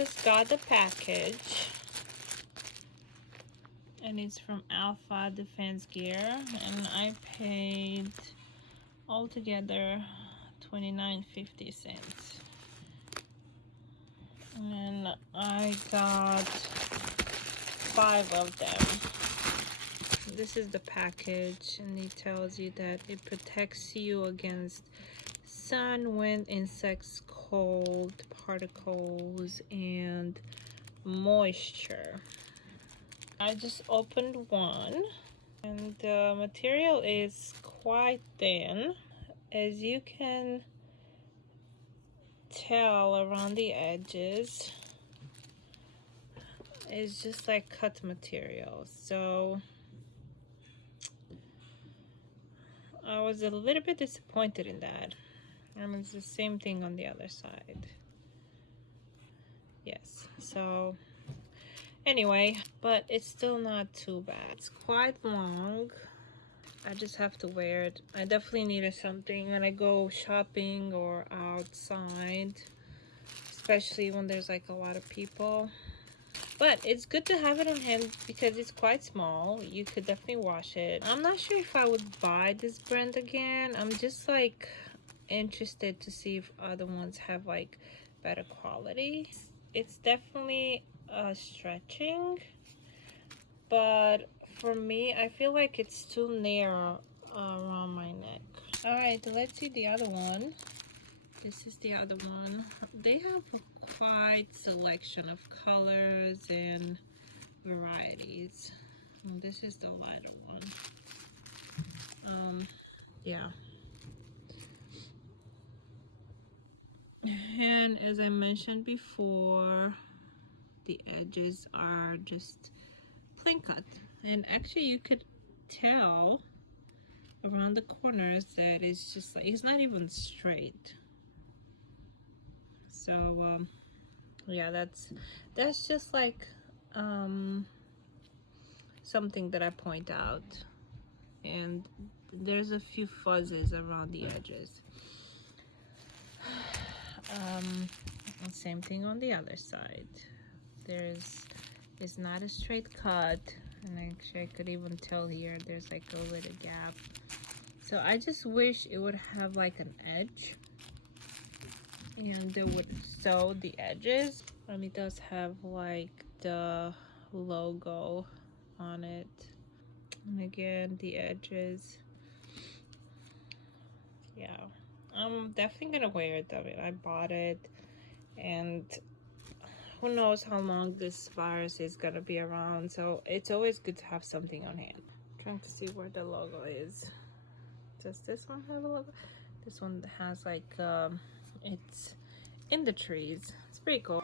just got the package, and it's from Alpha Defense Gear, and I paid altogether $29.50, and I got 5 of them. This is the package, and it tells you that it protects you against sun, wind, insects, cold, particles, and moisture. I just opened one, and the material is quite thin. As you can tell around the edges, it's just like cut material. So I was a little bit disappointed in that. And it's the same thing on the other side. Yes, so anyway, but it's still not too bad. It's quite long. I just have to wear it. I definitely needed something when I go shopping or outside, especially when there's like a lot of people. But it's good to have it on hand because it's quite small. You could definitely wash it. I'm not sure if I would buy this brand again. I'm just like interested to see if other ones have like better quality. It's definitely stretching, but for me, I feel like it's too narrow around my neck. All right, let's see the other one. This is the other one. They have a quite selection of colors and varieties. And this is the lighter one. Yeah. And as I mentioned before, the edges are just plain cut, and actually you could tell around the corners that it's just like it's not even straight. So yeah, that's just like something that I point out. And there's a few fuzzes around the edges. Same thing on the other side. It's not a straight cut, and actually I could even tell here there's like a little gap. So I just wish it would have like an edge, and it would sew the edges. And it does have like the logo on it, and again the edges. Yeah, I'm definitely gonna wear it. I mean, I bought it, and who knows how long this virus is gonna be around, so it's always good to have something on hand. I'm trying to see where the logo is. Does this one have a logo? This one has like it's in the trees. It's pretty cool.